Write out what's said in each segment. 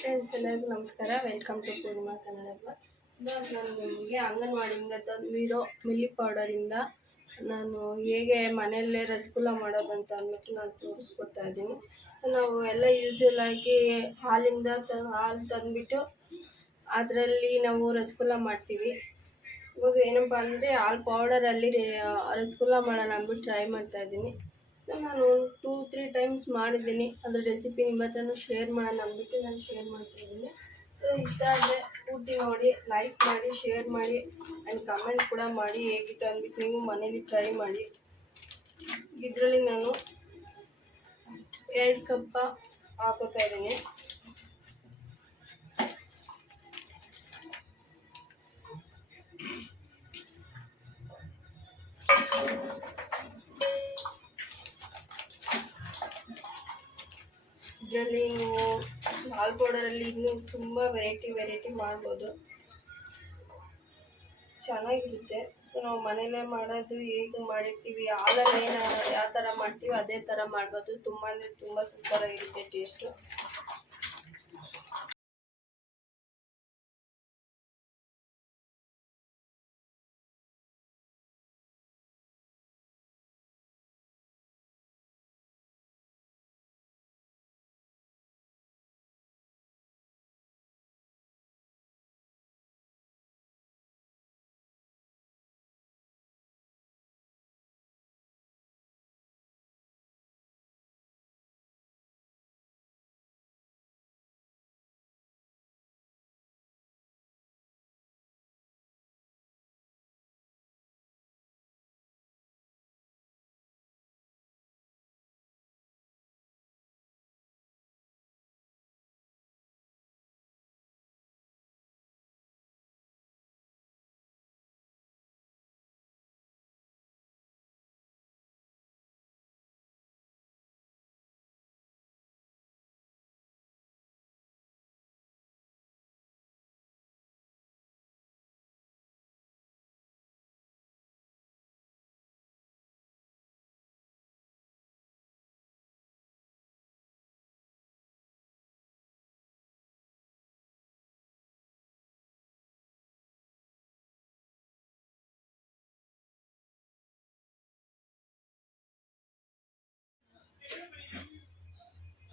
Friends ಎಲ್ಲರಿಗೂ ನಮಸ್ಕಾರ. Welcome to Purnima Kannada ನಾನು ನಿಮಗೆ ಅಂಗನವಾಡಿಯಿಂದ ತಂದಿರೋ ಮಿಲ್ಲಿ ಪೌಡರಿಂದ ನಾನು ಹೇಗೆ ಮನೆಯಲ್ಲೇ ರಸಗುಲ್ಲ ಮಾಡೋದಂತ ಅಂದ್ಬಿಟ್ಟು ನಾನು ತೋರಿಸ್ಕೊಡ್ತಾ ಇದ್ದೀನಿ. ನಾವು ಎಲ್ಲ ಯೂಸ್ವಲ್ ಆಗಿ ಹಾಲಿಂದ ತ, ಹಾಲು ತಂದುಬಿಟ್ಟು ಅದರಲ್ಲಿ ನಾವು ರಸಗುಲ್ಲ ಮಾಡ್ತೀವಿ. ಇವಾಗ ಏನಪ್ಪ ಅಂದರೆ ಹಾಲು ಪೌಡರಲ್ಲಿ ರಸಗುಲ್ಲ ಮಾಡೋಣ ಅಂದ್ಬಿಟ್ಟು ಟ್ರೈ ಮಾಡ್ತಾ ಇದ್ದೀನಿ. ನಾನು ಟೂ ತ್ರೀ ಟೈಮ್ಸ್ ಮಾಡಿದ್ದೀನಿ. ಅದ್ರ ರೆಸಿಪಿ ನಿಮ್ಮ ಹತ್ರನೂ ಶೇರ್ ಮಾಡೋಣ ಅಂದ್ಬಿಟ್ಟು ನಾನು ಶೇರ್ ಮಾಡ್ತಾ ಇದ್ದೀನಿ ಸೊ ಇಷ್ಟ ಆದರೆ ಪೂರ್ತಿ ನೋಡಿ ಲೈಕ್ ಮಾಡಿ ಶೇರ್ ಮಾಡಿ ಆ್ಯಂಡ್ ಕಮೆಂಟ್ ಕೂಡ ಮಾಡಿ. ಹೇಗಿತ್ತು ಅಂದ್ಬಿಟ್ಟು ನೀವು ಮನೇಲಿ ಟ್ರೈ ಮಾಡಿ. ಇದರಲ್ಲಿ ನಾನು ಎರಡು ಕಪ್ಪ ಹಾಕೋತಾ ಇದ್ದೀನಿ. ಪೌಡರಲ್ಲಿ ಇನ್ನೂ ತುಂಬ ವೆರೈಟಿ ವೆರೈಟಿ ಮಾಡ್ಬೋದು. ಚೆನ್ನಾಗಿರುತ್ತೆ. ನಾವು ಮನೆಯಲ್ಲೇ ಮಾಡೋದು ಹೇಗೆ ಮಾಡಿರ್ತೀವಿ ಹಾಲಲ್ಲಿ ಏನು, ಯಾವ ಥರ ಮಾಡ್ತೀವಿ ಅದೇ ಥರ ಮಾಡ್ಬೋದು. ತುಂಬ ಅಂದರೆ ತುಂಬ ಸೂಪರಾಗಿರುತ್ತೆ ಟೇಸ್ಟು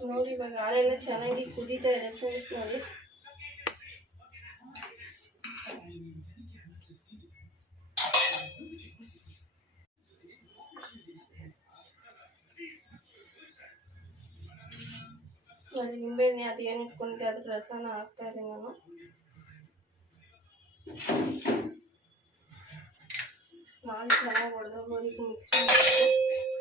ನೋಡಿ, ಇವಾಗ ಹಾಲೆಲ್ಲ ಚೆನ್ನಾಗಿ ಕುದೀತಾ ಇದೆ ಫ್ರೆಂಡ್ಸ್ ನೋಡಿ. ನೋಡಿ, ನಿಂಬೆಹಣ್ಣೆ ಅದು ಏನು ಇಟ್ಕೊಂಡಿದ್ದೆ, ಅದ್ರ ರಸನ ಹಾಕ್ತಾ ಇದ್ದೀನಿ ನಾನು. ನಾನು ಚೆನ್ನಾಗಿ ಹೊಡೆದೋಗೋರಿಗೆ ಮಿಕ್ಸ್ ಮಾಡಬೇಕು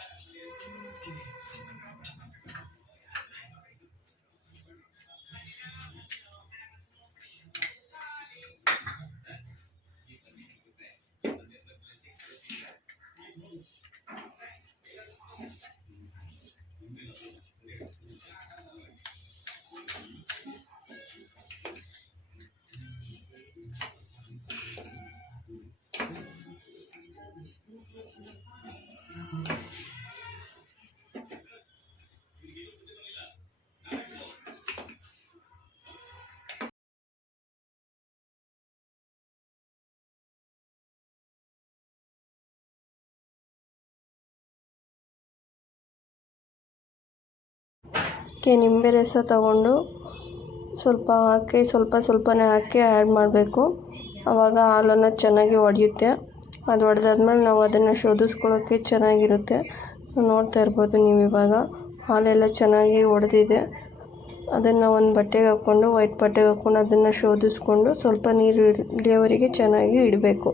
ಕೆ ನಿಂಬೆ ರಸ ತಗೊಂಡು ಸ್ವಲ್ಪ ಹಾಕಿ, ಸ್ವಲ್ಪ ಸ್ವಲ್ಪನೇ ಹಾಕಿ ಆ್ಯಡ್ ಮಾಡಬೇಕು. ಆವಾಗ ಹಾಲನ್ನು ಚೆನ್ನಾಗಿ ಒಡೆಯುತ್ತೆ. ಅದು ಒಡೆದಾದ್ಮೇಲೆ ನಾವು ಅದನ್ನು ಶೋಧಿಸ್ಕೊಳ್ಳೋಕ್ಕೆ ಚೆನ್ನಾಗಿರುತ್ತೆ. ನೋಡ್ತಾ ಇರ್ಬೋದು ನೀವು ಇವಾಗ. ಹಾಲೆಲ್ಲ ಚೆನ್ನಾಗಿ ಒಡೆದಿದೆ. ಅದನ್ನು ಒಂದು ಬಟ್ಟೆಗೆ ಹಾಕ್ಕೊಂಡು ವೈಟ್ ಬಟ್ಟೆಗೆ ಹಾಕ್ಕೊಂಡು ಅದನ್ನು ಶೋಧಿಸ್ಕೊಂಡು ಸ್ವಲ್ಪ ನೀರು ಇಳಿಯೋವರೆಗೆ ಚೆನ್ನಾಗಿ ಇಡಬೇಕು.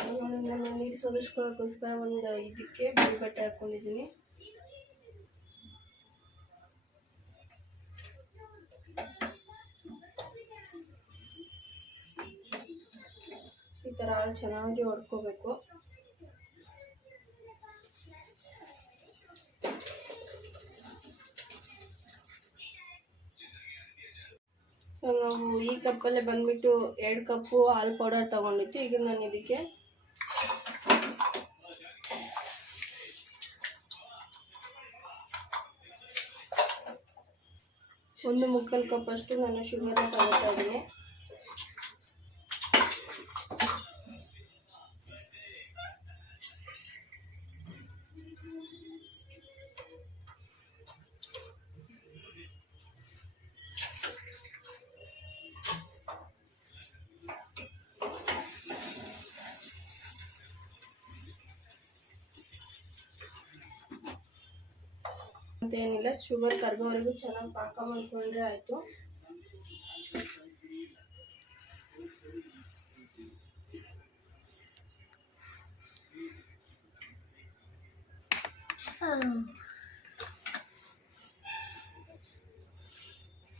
ನಾನು ನೀರು ಸೋದಿಸ್ಕೊಳ್ಳೋಕ್ಕೋಸ್ಕರ ಒಂದು ಇದಕ್ಕೆ ಬಿಳಿ ಬಟ್ಟೆ ಹಾಕ್ಕೊಂಡಿದ್ದೀನಿ ಈ ಥರ ಹಾಲು ಚೆನ್ನಾಗಿ ಹೊಡ್ಕೋಬೇಕು ನಾವು ಈ ಕಪ್ಪಲ್ಲೇ ಬಂದ್ಬಿಟ್ಟು ಎರಡು ಕಪ್ಪು ಹಾಲು ಪೌಡರ್ ತೊಗೊಂಡಿತ್ತು ಈಗ ನಾನು ಇದಕ್ಕೆ ಒಂದು ಮುಕ್ಕಾಲು ಕಪ್ ಅಷ್ಟು ನಾನು ಶುಗರ್ನ ತಗೋತಾ ಇದ್ದೀನಿ. ಮತ್ತೇನಿಲ್ಲ ಶುಗರ್ ಕರ್ಗೋವರೆಗೂ ಚೆನ್ನಾಗಿ ಪಾಕ ಮಾಡ್ಕೊಂಡ್ರೆ ಆಯಿತು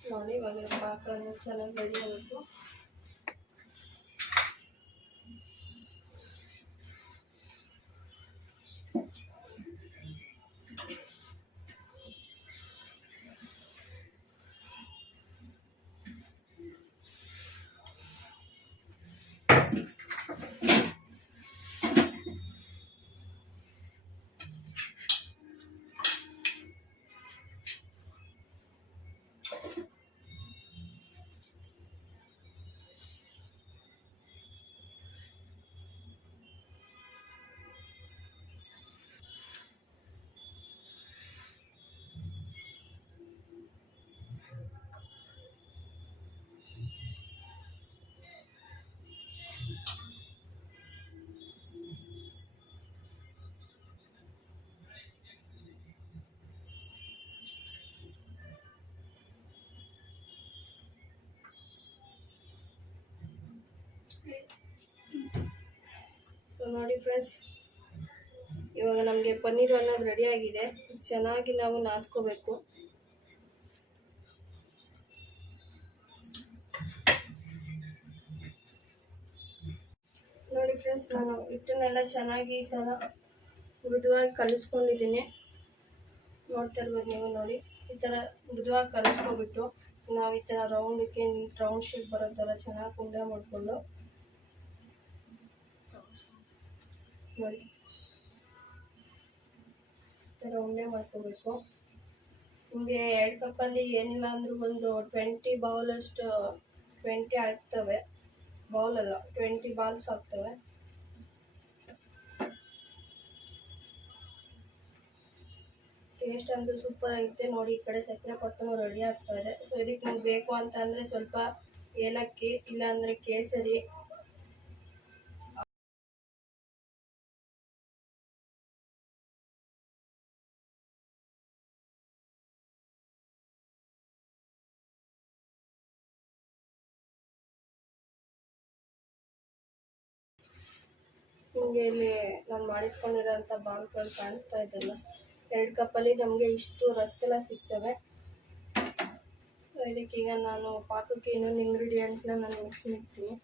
ನೋಡಿ ಇವಾಗ ಪಾಕ ಚೆನ್ನಾಗಿ ರೆಡಿ ಆಗಬೇಕು ಸೊ ನೋಡಿ ಫ್ರೆಂಡ್ಸ್ ಇವಾಗ ನಮಗೆ ಪನ್ನೀರು ಅನ್ನೋದು ರೆಡಿ ಆಗಿದೆ. ಚೆನ್ನಾಗಿ ನಾವು ನಾದ್ಕೋಬೇಕು. ನೋಡಿ ಫ್ರೆಂಡ್ಸ್ ನಾನು ಹಿಟ್ಟನ್ನೆಲ್ಲ ಚೆನ್ನಾಗಿ ಈ ಥರ ಮೃದುವಾಗಿ ಕಲಿಸ್ಕೊಂಡಿದ್ದೀನಿ. ನೋಡ್ತಾ ಇರ್ಬೋದು ನೀವು ನೋಡಿ. ಈ ಥರ ಮೃದುವಾಗಿ ಕಲಿಸ್ಕೊಬಿಟ್ಟು ನಾವು ಈ ಥರ ರೌಂಡಕ್ಕೆ ರೌಂಡ್ ಶೇಪ್ ಬರೋ ಥರ ಚೆನ್ನಾಗಿ ಉಂಡೆ ಮಾಡಿಕೊಂಡು ನೋಡಿ ಥರ ಉಂಡೆ ಮಾಡ್ಕೋಬೇಕು. ನಿಮಗೆ ಎರಡು ಕಪ್ಪಲ್ಲಿ ಏನಿಲ್ಲ ಅಂದರೂ ಒಂದು ಟ್ವೆಂಟಿ ಬೌಲಷ್ಟು ಟ್ವೆಂಟಿ ಆಗ್ತವೆ. ಬೌಲ್ ಅಲ್ಲ ಟ್ವೆಂಟಿ ಬಾಲ್ಸ್ ಆಗ್ತವೆ. ಟೇಸ್ಟ್ ಅಂತೂ ಸೂಪರ್ ಐತೆ. ನೋಡಿ, ಈ ಕಡೆ ಸಕ್ಕರೆ ಕೊಟ್ಟು ರೆಡಿ ಆಗ್ತಾ ಇದೆ. ಸೊ ಇದಕ್ಕೆ ನಿಮ್ಗೆ ಬೇಕು ಅಂತ ಅಂದರೆ ಸ್ವಲ್ಪ ಏಲಕ್ಕಿ, ಇಲ್ಲಾಂದರೆ ಕೇಸರಿ ನಿಮಗೆ ಇಲ್ಲಿ ನಾನು ಮಾಡಿಟ್ಕೊಂಡಿರೋಂಥ ಬಾಲ್ಗಳು ಕಾಣಿಸ್ತಾ ಇದ್ದಲ್ಲ ಎರಡು ಕಪ್ಪಲ್ಲಿ ನಮಗೆ ಇಷ್ಟು ರಸಗುಲ್ಲ ಸಿಗ್ತವೆ. ಇದಕ್ಕೀಗ ನಾನು ಪಾಕಕ್ಕೆ ಇನ್ನೊಂದು ಇಂಗ್ರೀಡಿಯೆಂಟ್ನ ನಾನು ಮಿಕ್ಸ್ ಮಾಡ್ತೀನಿ.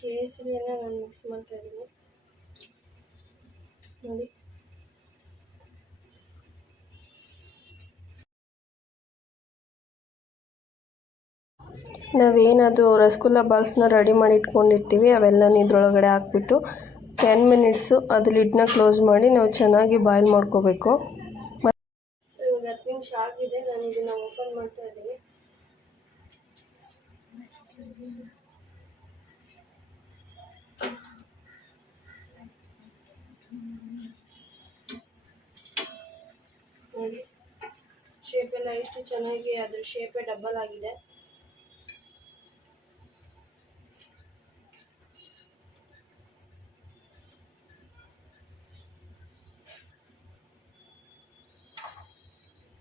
ಕೇಸರಿಯನ್ನು ನಾನು ಮಿಕ್ಸ್ ಮಾಡ್ತಾ ಇದ್ದೀನಿ ನೋಡಿ. ನಾವೇನದು ರಸಗುಲ್ಲ ಬಾಲ್ಸ್ನ ರೆಡಿ ಮಾಡಿ ಇಟ್ಕೊಂಡಿರ್ತೀವಿ, ಅವೆಲ್ಲನೂ ಇದ್ರೊಳಗಡೆ ಹಾಕ್ಬಿಟ್ಟು ಟೆನ್ ಮಿನಿಟ್ಸು ಅದು ಲಿಡ್ನ ಕ್ಲೋಸ್ ಮಾಡಿ ನಾವು ಚೆನ್ನಾಗಿ ಬಾಯ್ಲ್ ಮಾಡ್ಕೋಬೇಕು. ಇವಾಗ ಹತ್ತು ನಿಮಿಷ ಆಗಿದೆ, ನಾನು ಓಪನ್ ಮಾಡ್ತಾ ಶೇಪ್ ಎಲ್ಲ ಎಷ್ಟು ಚೆನ್ನಾಗಿ ಅದ್ರ ಶೇಪೇ ಡಬಲ್ ಆಗಿದೆ.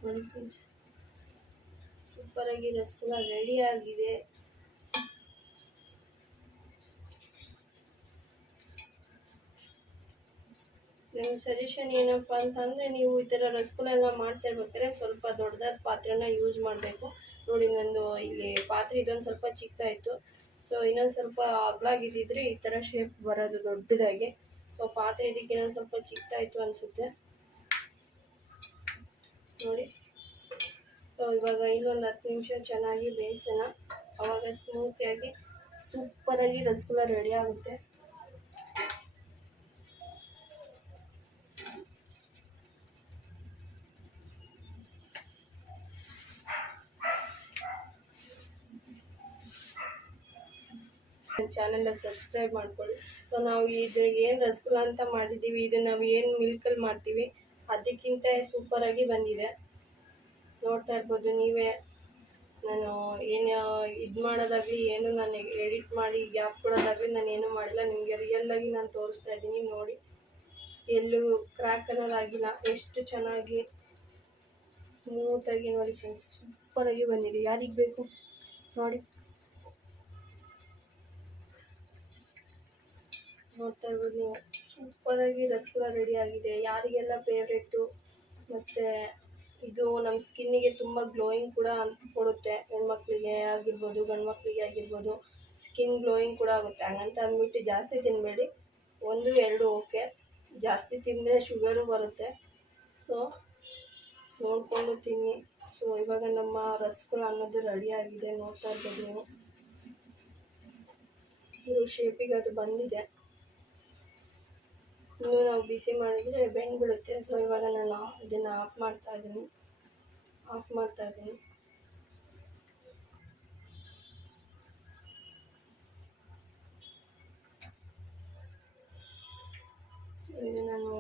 ನೋಡಿ ಫ್ರೆಂಡ್ಸ್ ಸೂಪರಾಗಿ ರಸಗುಲ್ಲ ರೆಡಿ ಆಗಿದೆ. ನನ್ನ ಸಜೆಷನ್ ಏನಪ್ಪ ಅಂತಂದರೆ ನೀವು ಈ ಥರ ರಸಗುಲ್ಲ ಮಾಡ್ತಾ ಇರ್ಬೇಕಾದ್ರೆ ಸ್ವಲ್ಪ ದೊಡ್ಡದಾದ ಪಾತ್ರೆನ ಯೂಸ್ ಮಾಡಬೇಕು. ನೋಡಿ ನಂದು ಇಲ್ಲಿ ಪಾತ್ರೆ ಇದೊಂದು ಸ್ವಲ್ಪ ಚಿಕ್ಕದಾಯಿತು ಸೊ ಇನ್ನೊಂದು ಸ್ವಲ್ಪ ಅಗ್ಲಾಗಿದ್ದಿದ್ರೆ ಈ ಥರ ಶೇಪ್ ಬರೋದು ದೊಡ್ಡದಾಗಿ. ಸೊ ಪಾತ್ರೆ ಇದಕ್ಕೆ ಇನ್ನೊಂದು ಸ್ವಲ್ಪ ಚಿಕ್ಕದಾಯಿತು ಅನಿಸುತ್ತೆ. ನೋಡಿ. ಇವಾಗ ಇನ್ನೊಂದು ಹತ್ತು ನಿಮಿಷ ಚೆನ್ನಾಗಿ ಬೇಯಿಸೋಣ. ಅವಾಗ ಸ್ಮೂತಿಯಾಗಿ ಸೂಪರಾಗಿ ರಸಗುಲ್ಲ ರೆಡಿ ಆಗುತ್ತೆ. ಚಾನೆಲ್ನ ಸಬ್ಸ್ಕ್ರೈಬ್ ಮಾಡ್ಕೊಳ್ಳಿ. ಸೊ ನಾವು ಇದ್ರಿಗೆ ಏನು ರಸಗುಲ್ಲ ಅಂತ ಮಾಡಿದ್ದೀವಿ ಇದು ನಾವು ಏನು ಮಿಲ್ಕಲ್ಲಿ ಮಾಡ್ತೀವಿ, ಅದಕ್ಕಿಂತ ಸೂಪರಾಗಿ ಬಂದಿದೆ. ನೋಡ್ತಾ ಇರ್ಬೋದು. ನೀವೇ ನಾನು ಏನು ಇದು ಮಾಡೋದಾಗಲಿ, ಏನು ನಾನು ಎಡಿಟ್ ಮಾಡಿ ಗ್ಯಾಪ್ ಕೊಡೋದಾಗಲಿ ನಾನು ಏನೂ ಮಾಡಿಲ್ಲ. ನಿಮಗೆ ರಿಯಲ್ಲಾಗಿ ನಾನು ತೋರಿಸ್ತಾ ಇದ್ದೀನಿ ನೋಡಿ. ಎಲ್ಲೂ ಕ್ರ್ಯಾಕ್ ಅನ್ನೋದಾಗಿಲ್ಲ ಎಷ್ಟು ಚೆನ್ನಾಗಿ ಸ್ಮೂತಾಗಿ ನೋಡಿ ಫ್ರೆಂಡ್ಸ್ ಸೂಪರಾಗಿ ಬಂದಿದೆ. ಯಾರಿಗೆ ಬೇಕು ನೋಡಿ. ನೋಡ್ತಾ ಇರ್ಬೋದು ನೀವು. ಸೂಪರಾಗಿ ರಸಗುಲ್ಲ ರೆಡಿ ಆಗಿದೆ. ಯಾರಿಗೆಲ್ಲ ಫೇವ್ರೇಟು ಮತ್ತು ಇದು ನಮ್ಮ ಸ್ಕಿನ್ನಿಗೆ ತುಂಬ ಗ್ಲೋಯಿಂಗ್ ಕೂಡ ಕೊಡುತ್ತೆ. ಹೆಣ್ಮಕ್ಳಿಗೆ ಆಗಿರ್ಬೋದು ಗಂಡು ಮಕ್ಕಳಿಗೆ ಆಗಿರ್ಬೋದು ಸ್ಕಿನ್ ಗ್ಲೋಯಿಂಗ್ ಕೂಡ ಆಗುತ್ತೆ. ಹಂಗಂತ ಅಂದ್ಬಿಟ್ಟು ಜಾಸ್ತಿ ತಿನ್ನಬೇಡಿ ಒಂದು, ಎರಡು ಓಕೆ ಜಾಸ್ತಿ ತಿಂದರೆ ಶುಗರು ಬರುತ್ತೆ. ಸೊ ನೋಡಿಕೊಂಡು ತಿನ್ನಿ. ಸೊ ಇವಾಗ ನಮ್ಮ ರಸಗುಲ್ಲ ಅನ್ನೋದು ರೆಡಿ ಆಗಿದೆ. ನೋಡ್ತಾ ಇರ್ಬೋದು ನೀವು. ಶೇಪಿಗೆ ಅದು ಬಂದಿದೆ. ಇನ್ನು ನಾವು ಬಿಸಿ ಮಾಡಿದರೆ ಬೆಂಡ್ ಬೀಳುತ್ತೆ ಸೊ ಇವಾಗ ನಾನು ಇದನ್ನು ಆಫ್ ಮಾಡ್ತಾ ಇದ್ದೀನಿ. ಆಫ್ ಮಾಡ್ತಾ ಇದ್ದೀನಿ. ಇದು ನಾನು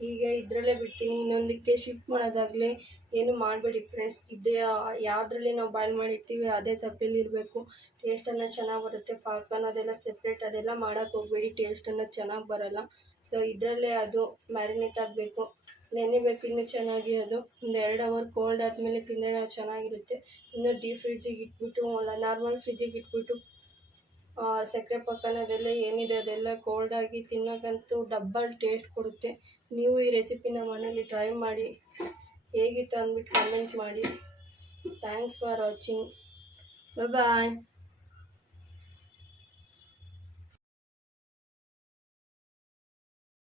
ಹೀಗೆ ಇದರಲ್ಲೇ ಬಿಡ್ತೀನಿ. ಇನ್ನೊಂದಕ್ಕೆ ಶಿಫ್ಟ್ ಮಾಡೋದಾಗಲಿ ಏನು ಮಾಡಬೇಡಿ ಫ್ರೆಂಡ್ಸ್ ಇದೇ, ಯಾವುದ್ರಲ್ಲಿ ನಾವು ಬಾಯ್ಲ್ ಮಾಡಿರ್ತೀವಿ, ಅದೇ ತಪ್ಪೆಲ್ಲಿ ಇರಬೇಕು. ಟೇಸ್ಟ್ ಅನ್ನೋದು ಚೆನ್ನಾಗಿ ಬರುತ್ತೆ. ಪಾಕ ಅನ್ನೋದೆಲ್ಲ ಸೆಪ್ರೇಟ್ ಅದೆಲ್ಲ ಮಾಡೋಕ್ಕೆ ಹೋಗಬೇಡಿ. ಟೇಸ್ಟನ್ನು ಚೆನ್ನಾಗಿ ಬರೋಲ್ಲ. ಸೊ ಇದರಲ್ಲೇ ಅದು ಮ್ಯಾರಿನೇಟ್ ಆಗಬೇಕು. ನೆನೆಬೇಕು ಇನ್ನೂ ಚೆನ್ನಾಗಿ ಅದು. ಒಂದು ಎರಡು ಅವರ್ ಕೋಲ್ಡ್ ಆದಮೇಲೆ ತಿಂದರೆ ನಾವು ಚೆನ್ನಾಗಿರುತ್ತೆ. ಇನ್ನು ಡೀಪ್ ಫ್ರಿಜ್ಜಿಗೆ ಇಟ್ಬಿಟ್ಟು, ಅಲ್ಲ ನಾರ್ಮಲ್ ಫ್ರಿಜ್ಜಿಗೆ ಇಟ್ಬಿಟ್ಟು ಸಕ್ಕರೆ ಪಕ್ಕನ ಅದೆಲ್ಲ ಏನಿದೆ ಅದೆಲ್ಲ ಕೋಲ್ಡಾಗಿ ತಿನ್ನೋಕ್ಕಂತೂ ಡಬ್ಬಲ್ ಟೇಸ್ಟ್ ಕೊಡುತ್ತೆ. ನೀವು ಈ ರೆಸಿಪಿನ ಮನೇಲಿ ಟ್ರೈ ಮಾಡಿ, ಹೇಗಿತ್ತು ಅಂದ್ಬಿಟ್ಟು ಕಮೆಂಟ್ ಮಾಡಿ. Thanks for watching bye